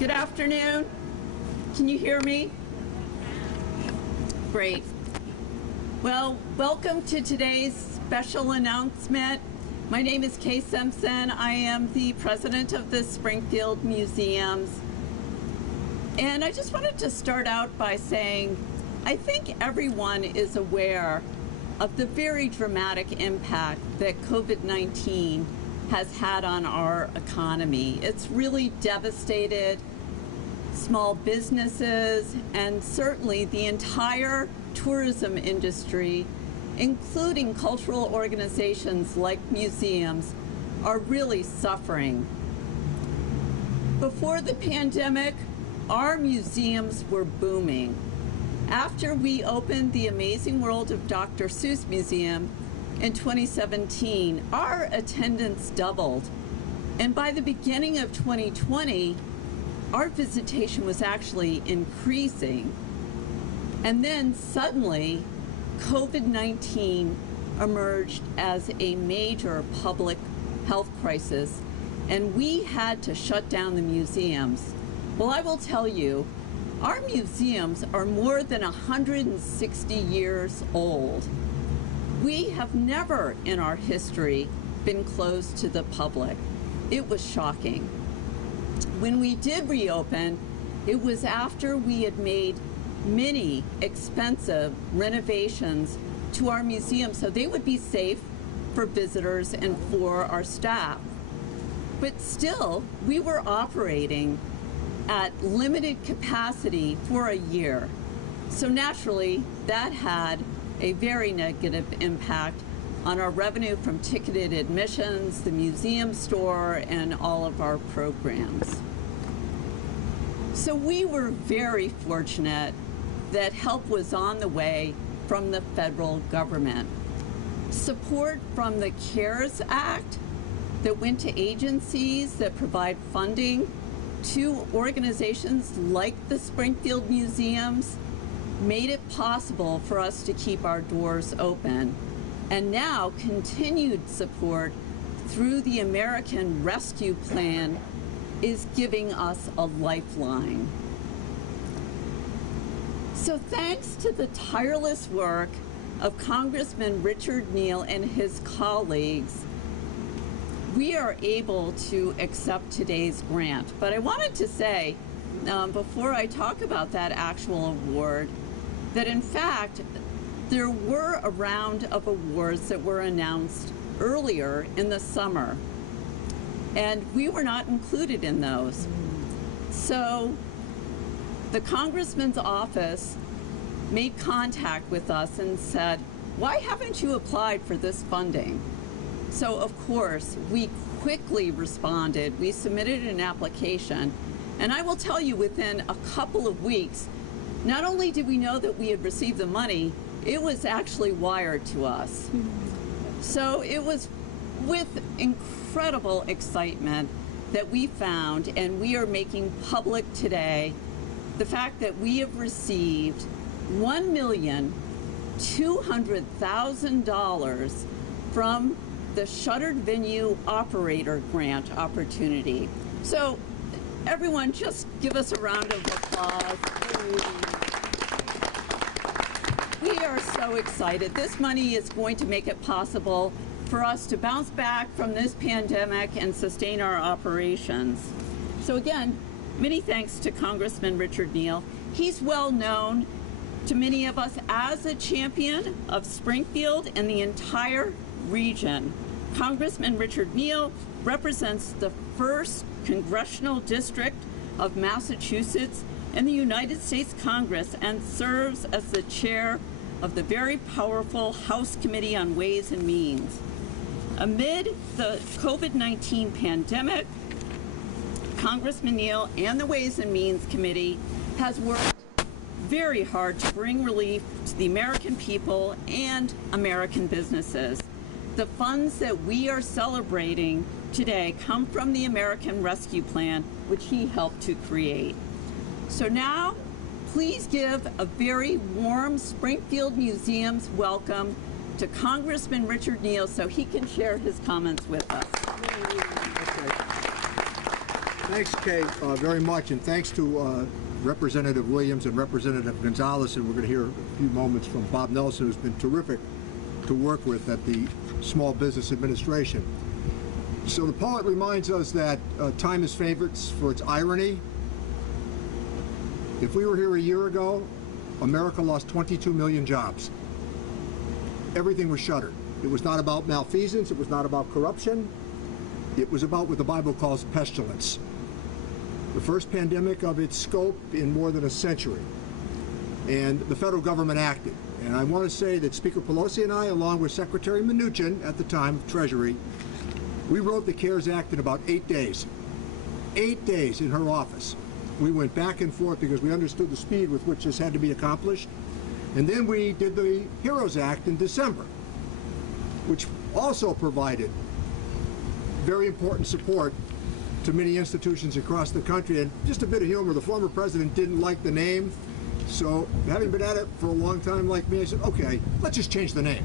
Good afternoon. Can you hear me? Great. Well, welcome to today's special announcement. My name is Kay Simpson. I am the president of the Springfield Museums. And I just wanted to start out by saying, I think everyone is aware of the very dramatic impact that COVID-19 has had on our economy. It's really devastated small businesses and certainly the entire tourism industry, including cultural organizations like museums, are really suffering. Before the pandemic, our museums were booming. After we opened the Amazing World of Dr. Seuss Museum in 2017, our attendance doubled. And by the beginning of 2020, our visitation was actually increasing. And then suddenly, COVID-19 emerged as a major public health crisis, and we had to shut down the museums. Well, I will tell you, our museums are more than 160 years old. We have never in our history been closed to the public. It was shocking. When we did reopen, it was after we had made many expensive renovations to our museums so they would be safe for visitors and for our staff. But still, we were operating at limited capacity for a year. So naturally, that had a very negative impact on our revenue from ticketed admissions, the museum store, and all of our programs. So we were very fortunate that help was on the way from the federal government. Support from the CARES Act that went to agencies that provide funding to organizations like the Springfield Museums made it possible for us to keep our doors open. And now continued support through the American Rescue Plan is giving us a lifeline. So thanks to the tireless work of Congressman Richard Neal and his colleagues, we are able to accept today's grant. But I wanted to say, before I talk about that actual award, that in fact, there were a round of awards that were announced earlier in the summer, and we were not included in those. So the Congressman's office made contact with us and said, why haven't you applied for this funding? So of course, we quickly responded. We submitted an application, and I will tell you, within a couple of weeks, not only did we know that we had received the money, it was actually wired to us. So it was with incredible excitement that we found, and we are making public today, the fact that we have received $1,200,000 from the Shuttered Venue Operator Grant opportunity. So everyone, just give us a round of applause. We are so excited. This money is going to make it possible for us to bounce back from this pandemic and sustain our operations. So again, many thanks to Congressman Richard Neal. He's well known to many of us as a champion of Springfield and the entire region. Congressman Richard Neal represents the 1st Congressional District of Massachusetts in the United States Congress and serves as the chair of the very powerful House Committee on Ways and Means. Amid the COVID-19 pandemic, Congressman Neal and the Ways and Means Committee has worked very hard to bring relief to the American people and American businesses. The funds that we are celebrating today come from the American Rescue Plan, which he helped to create. So now, please give a very warm Springfield Museums welcome to Congressman Richard Neal so he can share his comments with us. Thanks, Kay, very much, and thanks to Representative Williams and Representative Gonzalez, and we're going to hear a few moments from Bob Nelson, who's been terrific to work with at the Small Business Administration. So the poet reminds us that time is famous for its irony. If we were here a year ago, America lost 22 million jobs. Everything was shuttered. It was not about malfeasance, it was not about corruption, it was about what the Bible calls pestilence. The first pandemic of its scope in more than a century. And the federal government acted. And I want to say that Speaker Pelosi and I, along with Secretary Mnuchin at the time of Treasury, we wrote the CARES Act in about 8 days. 8 days in her office. We went back and forth because we understood the speed with which this had to be accomplished. And then we did the HEROES Act in December, which also provided very important support to many institutions across the country. And just a bit of humor, the former president didn't like the name, so having been at it for a long time like me, I said, okay, let's just change the name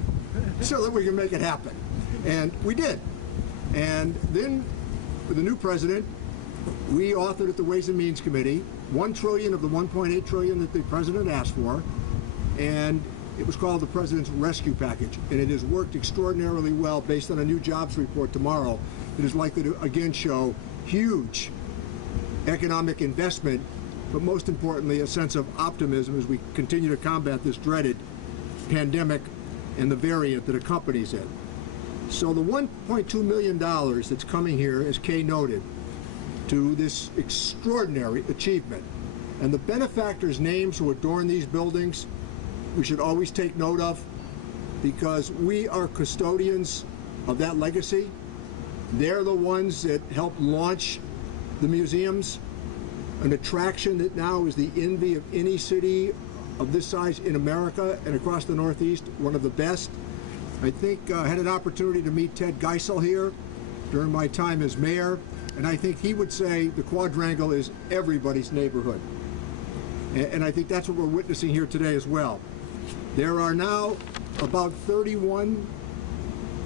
so that we can make it happen. And we did. And then with the new president, we authored at the Ways and Means Committee $1 trillion of the $1.8 trillion that the president asked for, and it was called the President's Rescue Package, and it has worked extraordinarily well based on a new jobs report tomorrow that is likely to again show huge economic investment, but most importantly, a sense of optimism as we continue to combat this dreaded pandemic and the variant that accompanies it. So the $1.2 million that's coming here, as Kay noted, to this extraordinary achievement, and the benefactors' names who adorn these buildings, we should always take note of, because we are custodians of that legacy. They're the ones that helped launch the museums, an attraction that now is the envy of any city of this size in America and across the Northeast, one of the best. I think I had an opportunity to meet Ted Geisel here during my time as mayor, and I think he would say the Quadrangle is everybody's neighborhood. And I think that's what we're witnessing here today as well. There are now about 31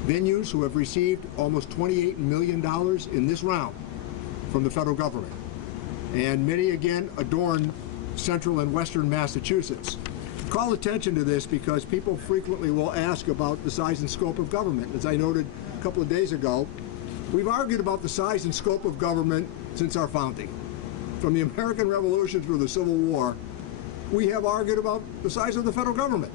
venues who have received almost $28 million in this round from the federal government. And many, again, adorn central and western Massachusetts. Call attention to this because people frequently will ask about the size and scope of government. As I noted a couple of days ago, we've argued about the size and scope of government since our founding. From the American Revolution through the Civil War, we have argued about the size of the federal government.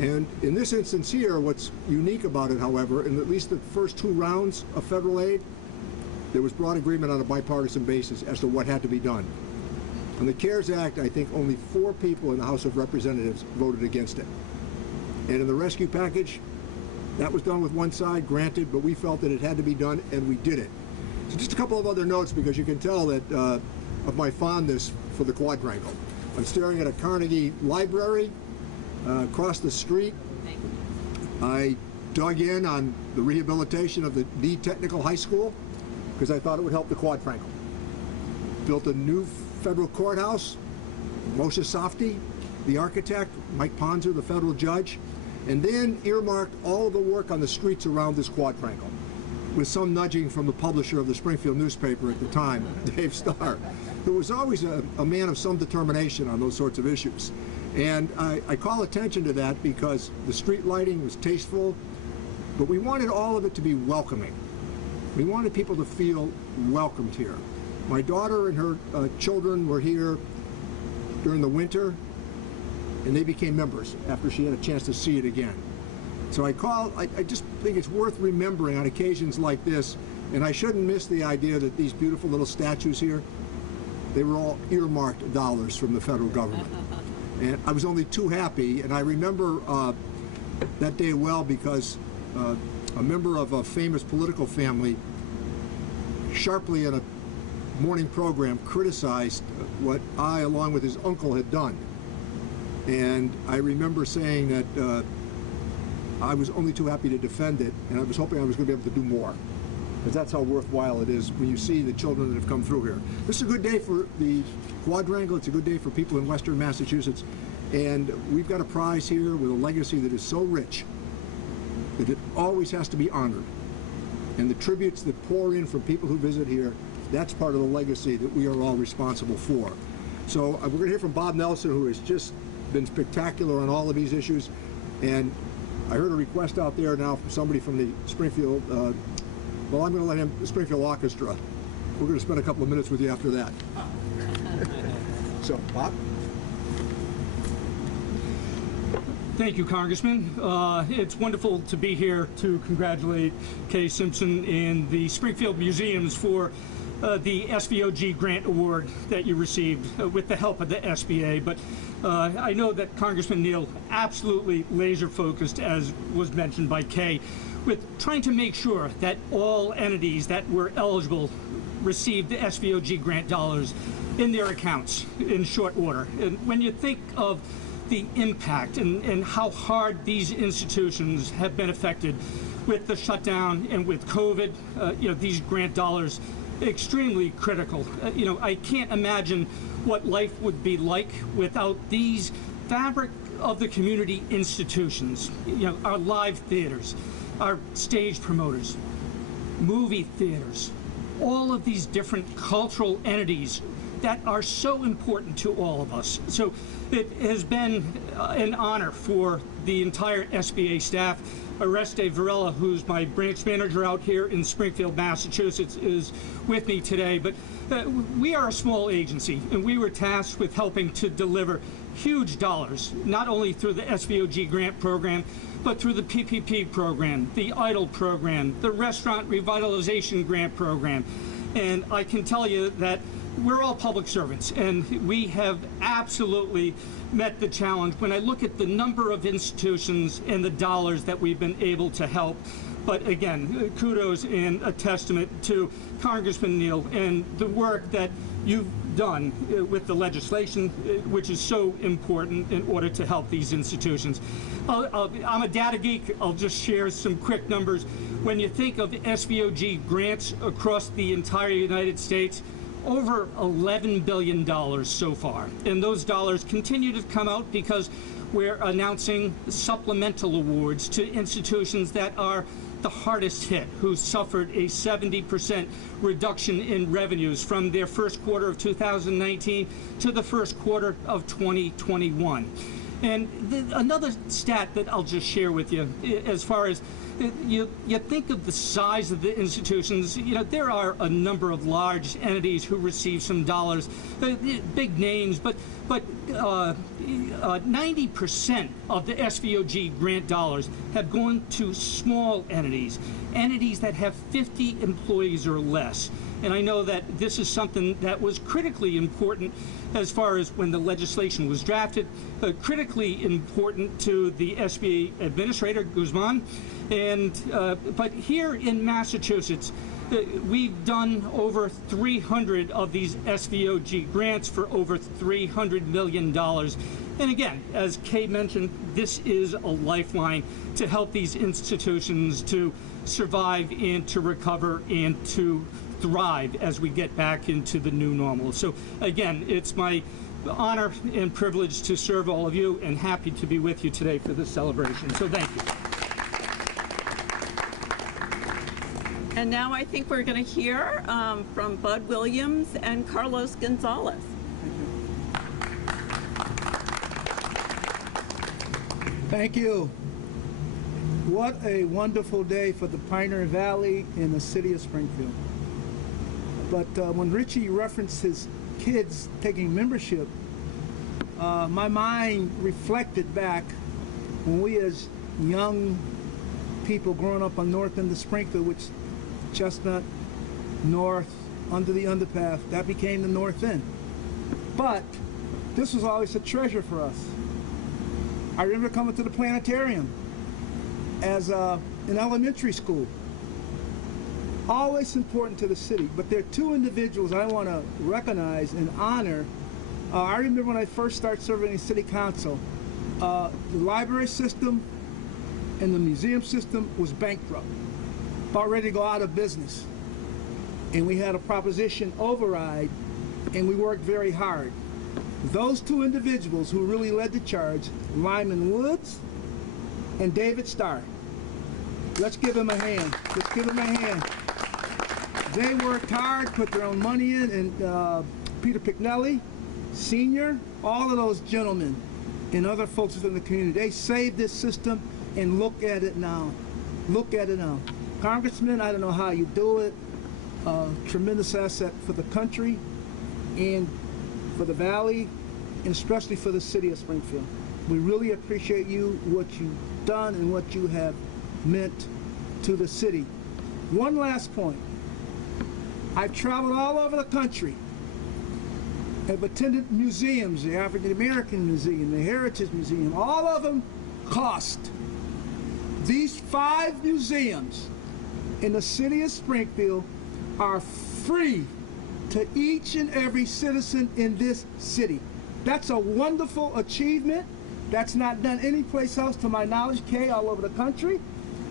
And in this instance here, what's unique about it, however, in at least the first 2 rounds of federal aid, there was broad agreement on a bipartisan basis as to what had to be done. On the CARES Act, I think only 4 people in the House of Representatives voted against it. And in the rescue package, that was done with one side, granted, but we felt that it had to be done, and we did it. So just a couple of other notes, because you can tell that of my fondness for the Quadrangle. I'm staring at a Carnegie Library across the street. I dug in on the rehabilitation of the technical high school because I thought it would help the Quadrangle. Built a new federal courthouse, Moshe Safdie, the architect, Mike Ponzer, the federal judge, and then earmarked all the work on the streets around this Quadrangle, with some nudging from the publisher of the Springfield newspaper at the time, Dave Starr, who was always a man of some determination on those sorts of issues. And I call attention to that because the street lighting was tasteful, but we wanted all of it to be welcoming. We wanted people to feel welcomed here. My daughter and her children were here during the winter, and they became members after she had a chance to see it again. So I just think it's worth remembering on occasions like this, and I shouldn't miss the idea that these beautiful little statues here, they were all earmarked dollars from the federal government. And I was only too happy, and I remember that day well because a member of a famous political family sharply in a morning program criticized what I, along with his uncle, had done. And I remember saying that I was only too happy to defend it, and I was hoping I was going to be able to do more. Because that's how worthwhile it is when you see the children that have come through here. This is a good day for the Quadrangle. It's a good day for people in western Massachusetts. And we've got a prize here with a legacy that is so rich that it always has to be honored. And the tributes that pour in from people who visit here That's part of the legacy that we are all responsible for. So we're going to hear from Bob Nelson, who has just been spectacular on all of these issues. And I heard a request out there now from somebody from the Springfield, well, I'm going to let him, the Springfield Orchestra. We're going to spend a couple of minutes with you after that. So, Bob? Thank you, Congressman. It's wonderful to be here to congratulate Kay Simpson and the Springfield Museums for the SVOG grant award that you received with the help of the SBA. But I know that Congressman Neal absolutely laser focused, as was mentioned by Kay, with trying to make sure that all entities that were eligible received the SVOG grant dollars in their accounts in short order. And when you think of the impact and how hard these institutions have been affected with the shutdown and with COVID, these grant dollars extremely critical. I can't imagine what life would be like without these fabric of the community institutions. Our live theaters, our stage promoters, movie theaters, all of these different cultural entities that are so important to all of us. So it has been an honor for the entire SBA staff. Oreste Varela, who's my branch manager out here in Springfield, Massachusetts, is with me today. But we are a small agency, and we were tasked with helping to deliver huge dollars, not only through the SVOG grant program, but through the PPP program, the EIDL program, the Restaurant Revitalization Grant Program. And I can tell you that we're all public servants, and we have absolutely met the challenge when I look at the number of institutions and the dollars that we've been able to help. But again, kudos and a testament to Congressman Neal and the work that you've done with the legislation, which is so important in order to help these institutions. I'm a data geek. I'll just share some quick numbers. When you think of SVOG grants across the entire United States, over $11 billion so far. And those dollars continue to come out because we're announcing supplemental awards to institutions that are the hardest hit, who suffered a 70% reduction in revenues from their first quarter of 2019 to the first quarter of 2021. And another stat that I'll just share with you, as far as you think of the size of the institutions, there are a number of large entities who receive some dollars, big names, but 90% of the SVOG grant dollars have gone to small entities that have 50 employees or less. And I know that this is something that was critically important as far as when the legislation was drafted, critically important to the SBA Administrator, Guzman. And but here in Massachusetts, we've done over 300 of these SVOG grants for over $300 million. And again, as Kay mentioned, this is a lifeline to help these institutions to survive and to recover and to thrive as we get back into the new normal. So again, it's my honor and privilege to serve all of you, and happy to be with you today for this celebration. So thank you. And now I think we're going to hear from Bud Williams and Carlos Gonzalez. Thank you. What a wonderful day for the Pioneer Valley in the city of Springfield. But when Richie referenced his kids taking membership, my mind reflected back when we as young people growing up on north end of Springfield, which Chestnut, north, under the underpath, that became the north end. But this was always a treasure for us. I remember coming to the planetarium as in elementary school. Always important to the city, but there are two individuals I want to recognize and honor. I remember when I first started serving in city council, the library system and the museum system was bankrupt, about ready to go out of business. And we had a proposition override, and we worked very hard. Those two individuals who really led the charge, Lyman Woods and David Starr. Let's give them a hand. Let's give them a hand. They worked hard, put their own money in, and Peter Picknelly, Sr., all of those gentlemen and other folks within the community, they saved this system, and look at it now. Look at it now. Congressman, I don't know how you do it. Tremendous asset for the country and for the Valley, and especially for the city of Springfield. We really appreciate you, what you've done and what you have meant to the city. One last point. I've traveled all over the country. I've attended museums, the African American Museum, the Heritage Museum. All of them cost. These 5 museums in the city of Springfield are free to each and every citizen in this city. That's a wonderful achievement. That's not done anyplace else, to my knowledge, Kay, all over the country.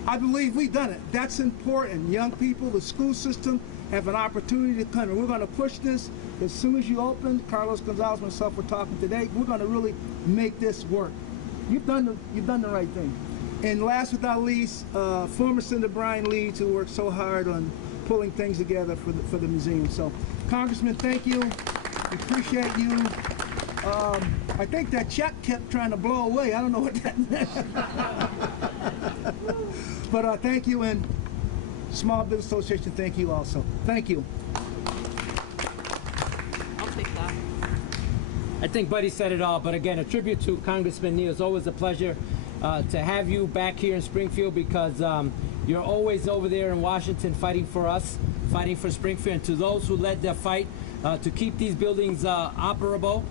I believe we've done it. That's important. Young people, the school system, have an opportunity to come. And we're going to push this as soon as you open. Carlos Gonzalez and myself were talking today. We're going to really make this work. You've done the right thing. And last but not least, former Senator Brian Leeds, who worked so hard on pulling things together for the museum. So, Congressman, thank you. We appreciate you. I think that check kept trying to blow away. I don't know what that meant. But thank you, and Small Business Association, thank you also. Thank you. I'll take that. I think Buddy said it all, but again, a tribute to Congressman Neal. It's always a pleasure to have you back here in Springfield, because you're always over there in Washington fighting for us, fighting for Springfield, and to those who led that fight to keep these buildings operable,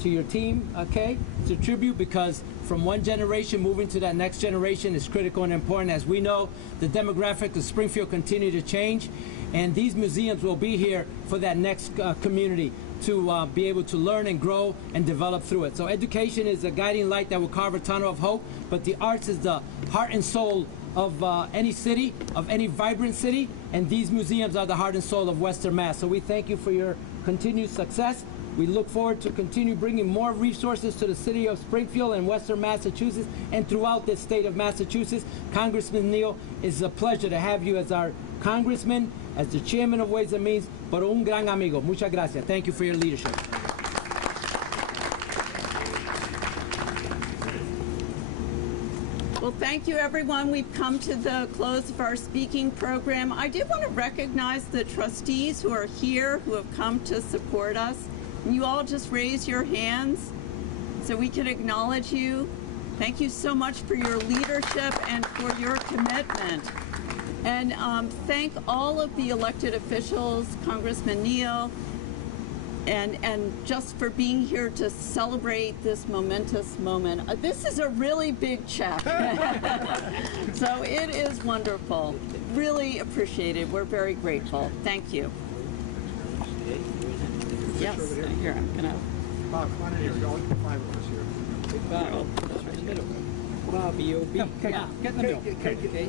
to your team, okay? It's a tribute, because from one generation moving to that next generation is critical and important. As we know, the demographic of Springfield continue to change, and these museums will be here for that next community to be able to learn and grow and develop through it. So education is a guiding light that will carve a tunnel of hope, but the arts is the heart and soul of any city, of any vibrant city, and these museums are the heart and soul of Western Mass. So we thank you for your continued success. We look forward to continue bringing more resources to the city of Springfield and Western Massachusetts and throughout the state of Massachusetts. Congressman Neal, it's a pleasure to have you as our congressman, as the chairman of Ways and Means, pero un gran amigo. Muchas gracias. Thank you for your leadership. Well, thank you, everyone. We've come to the close of our speaking program. I do want to recognize the trustees who are here, who have come to support us. You all just raise your hands so we can acknowledge you. Thank you so much for your leadership and for your commitment. And thank all of the elected officials, Congressman Neal, and just for being here to celebrate this momentous moment. This is a really big check. So it is wonderful. Really appreciated. We're very grateful. Thank you. Yes, here, I'm gonna. Bob, come on in here. We're all 5 of us here. Bob, right in the middle. Bob, you'll be. Get in the middle. Okay.